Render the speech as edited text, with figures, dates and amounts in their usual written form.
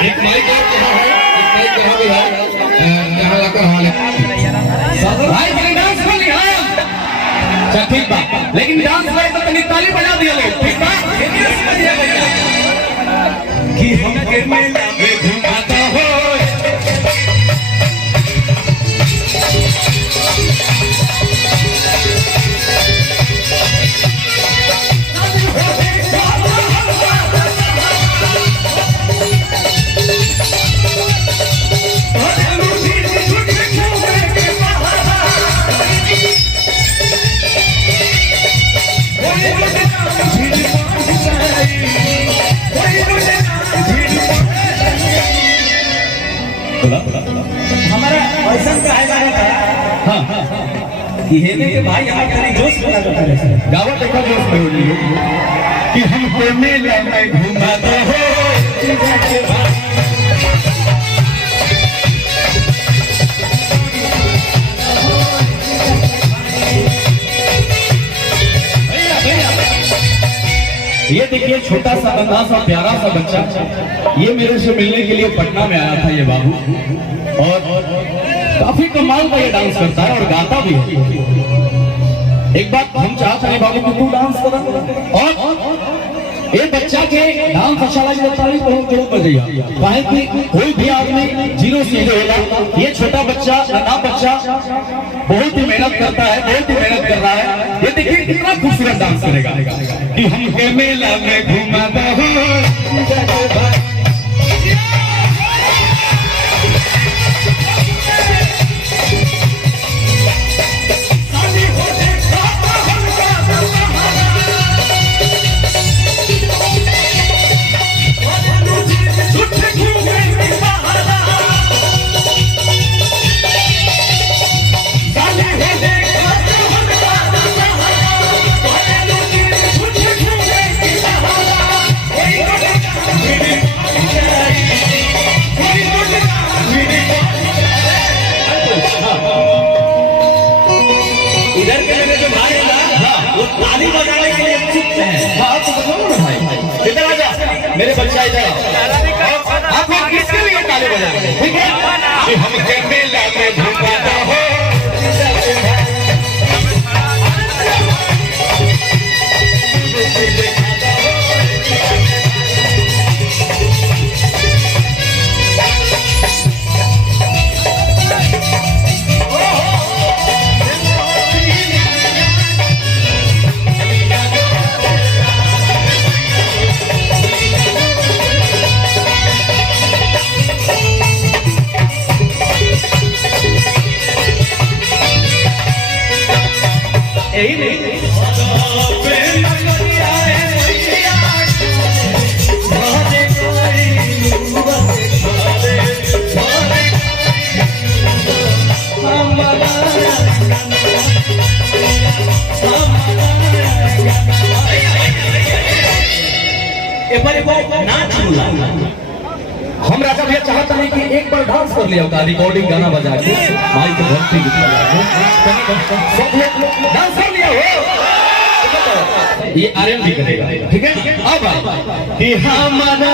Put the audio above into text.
एक माइक और कहाँ है, एक माइक कहाँ भी है, कहाँ लगा हाल है भाई भाई डांस कर लिया। अच्छा ठीक बा, लेकिन डांस में तो तनी ताली बजा दिया लोग, ठीक बा कि हम के मेला में घुमाता हो हमारा ऐसा कहा था। हाँ कि हेमे के भाई हमारे जोश में लगा था गावा देखा जोश में हो लियो कि हम को मेला में घुमाता हो ये देखिए छोटा सा अंधा सा प्यारा सा बच्चा, ये मेरे से मिलने के लिए पटना में आया था ये बाबू, और काफी कमाल का ये डांस करता है और गाता भी है। एक बात हम चाहते हैं बाबू कि तू डांस कर, और ये बच्चा के डांस अच्छा लगे तो ताली बहुत जोर बजाइए, काहे कि कोई भी आदमी जीरो से हीरो होला। ये छोटा बच्चा अंधा बच्चा बहुत ही मेहनत करता है, बहुत ही मेहनत कर रहा है। ये देखिए कितना खूबसूरत डांस करेगा कि हम के मेला में घुमाता हो इधर के मेरे जो भाई है ना, वो ताली बजाने के लिए उत्सुक हैं। हाँ तो बताओ ना भाई, इधर आ जा मेरे बच्चा, इधर आप लोग किसके लिए ताली बजाएंगे, ठीक है कि हम के मेला में घुमाता हो यही नहीं नाच हम राजा भैया चाहता है कि एक बार डांस कर लिया होता, रिकॉर्डिंग गाना बजा के माइक पे भक्ति गीत बजा के सब लोग डांस कर लिया हो, ये आर्यन भी करेगा, ठीक है। अब कि हमारा